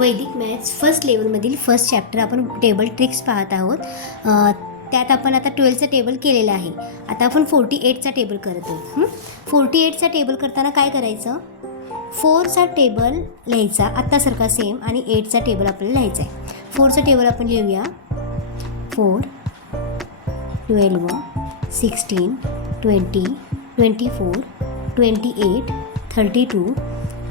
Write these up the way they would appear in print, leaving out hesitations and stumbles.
वैदिक maths first लेवलमधील first chapter आपण table tricks पाहत आहोत. त्यात आपण आता 12चा टेबल केलेला आहे. आता आपण 48चा टेबल करतो. 48चा टेबल करताना काय करायचं, 4चा टेबल लिहायचा आत्तासारखा सेम आणि 8चा टेबल आपल्याला लिहायचा आहे. 4चा टेबल आपण लिहूया. 4, 12, 16, 20, 24, 28, 32,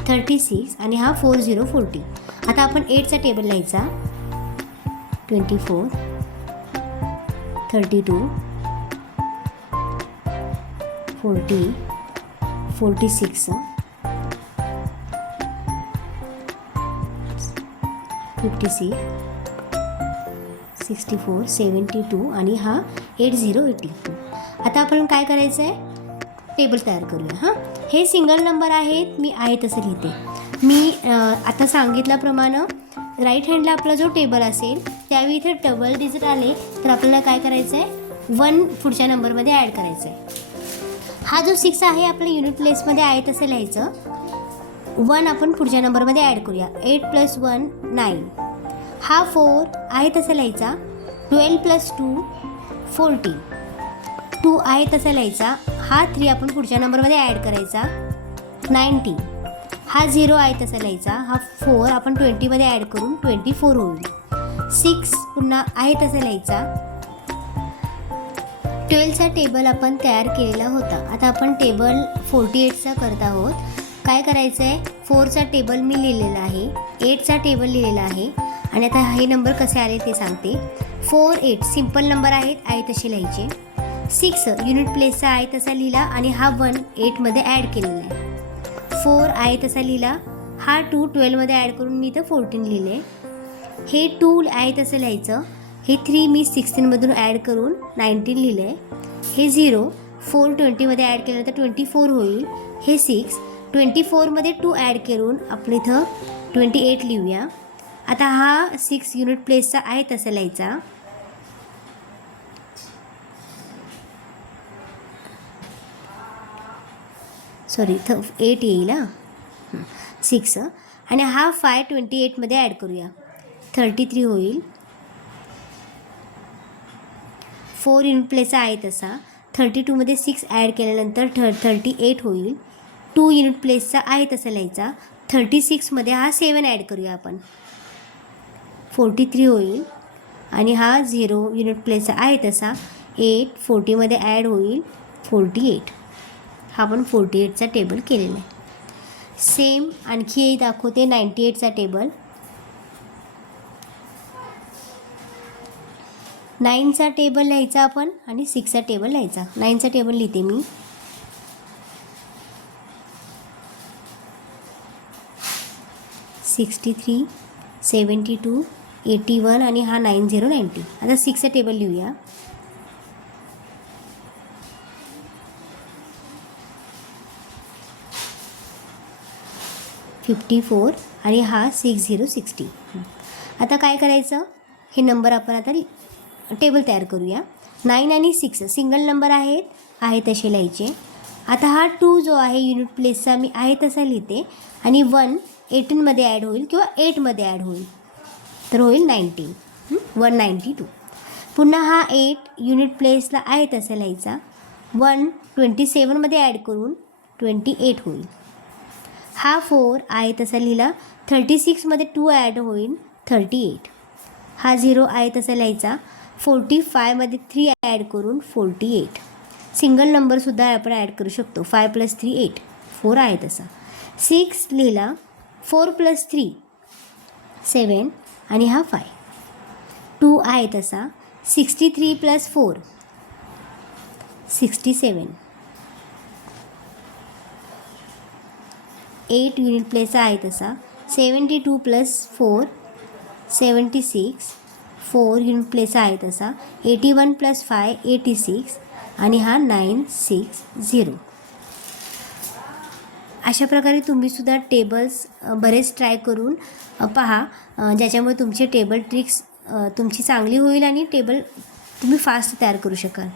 36 आणि हा 40, 40. आता आपण 8चा टेबल लिहायचा. 24, 32, 40, 46, 56, 64, 72 आणि हा 80, 82. आता आपण काय करायचं आहे, टेबल तयार करूया. हे सिंगल नंबर आहेत, मी आहे तसं लिहिते. मी आता सांगितल्याप्रमाणे राईट हँडला आपला जो टेबल असेल त्यावेळी इथे डबल डिजिट आले तर आपल्याला काय करायचं आहे, 1 पुढच्या नंबरमध्ये ॲड करायचं आहे. हा जो 6 आहे आपल्या युनिट प्लेसमध्ये आहे तसं लिहायचं. 1 आपण पुढच्या नंबरमध्ये ॲड करूया. 8 + 1 9. हा 4 आहे तसं लिहायचा. 12 + 2 14. 2 आहे तसं लिहायचा. हा 3 आपण पुढच्या नंबरमध्ये ॲड करायचा. 90. हा 0 आहे तसा लिहायचा. हा 4 आपण 20मध्ये ॲड करून 24 होईल. 6 पुन्हा आहे तसं लिहायचा. 12चा टेबल आपण तयार केलेला होता. आता आपण टेबल 48चा करत आहोत. काय करायचं आहे, 4चा टेबल मी लिहिलेला आहे, 8चा टेबल लिहिलेला आहे आणि आता हे नंबर कसे आले ते सांगते. 4, 8 सिम्पल नंबर आहेत, आहे तसे लिहायचे. 6 युनिट प्लेसचा आहे तसा लिहिला आणि हा 1 8मध्ये ॲड केलेला आहे. 4 आहे तसा लिहिला. हा 2 12मध्ये ॲड करून मी इथं 14 लिहिले. हे 2 आहे तसं लिहायचं. हे 3 मी 16मधून ॲड करून 19 लिहिलं आहे. हे 0 4 20मध्ये ॲड केल्यानंतर 24 होईल. हे 6 24मध्ये 2 ॲड करून आपण इथं 28 लिहूया. आता हा 6 युनिट प्लेसचा आहे तसं लिहायचा. सॉरी इथं 8 येईल. 6 आणि हा 5 28मध्ये ॲड करूया. 33 होईल. 4 युनिट प्लेसचा आहे तसा. 32मध्ये 6 ॲड केल्यानंतर 38 होईल. 2 युनिट प्लेसचा आहे तसा लिहायचा. 36मध्ये हा 7 ॲड करूया आपण. 43 होईल आणि हा 0 युनिट प्लेसचा आहे तसा. 8 40मध्ये ॲड होईल. 48. हा आपण 48चा टेबल केलेला आहे. सेम आणखी दाखवते 98चा टेबल. 9चा टेबल लिहायचा आपण आणि 6चा टेबल लिहायचा. 9चा टेबल लिहिते मी. $63, $72, $81 आणि हा 90, 90. आता 6चा टेबल लिहूया. $54 आणि हा 60, 60. आता काय करायचं, हे नंबर आपण आता टेबल तयार करूया. 9 आणि 6 सिंगल नंबर आहेत, आहे तसे लिहायचे. आता हा 2 जो आहे युनिट प्लेसचा मी आहे तसा लिहिते आणि 1 18मध्ये ॲड होईल किंवा 8मध्ये ॲड होईल तर होईल 19. 192. पुन्हा हा 8 युनिट प्लेसला आहे तसा लिहायचा. 1 27मध्ये ॲड करून 28 होईल. हा 4 आहे तसा लिहिला. 36मध्ये 2 ॲड होईल 38. हा 0 आहे तसा लिहायचा. 45मध्ये 3 ॲड करून 48. सिंगल नंबरसुद्धा आपण ॲड करू शकतो. 5 + 3 8. 4 आहे तसा. 6 लिहिला. 4 + 3 7 आणि हा 5. 2 आहे तसा. 63 + 4 67. 8 युनिट प्लेसचा आहे तसा. 72 + 4 76. 4 युनिट प्लेसचा आहे तसा. 81 + 5 86 आणि हा 960. अशा प्रकारे तुम्हीसुद्धा टेबल्स बरेच ट्राय करून पहा, ज्याच्यामुळे तुमचे टेबल ट्रिक्स तुमची चांगली होईल आणि टेबल तुम्ही फास्ट तयार करू शकाल.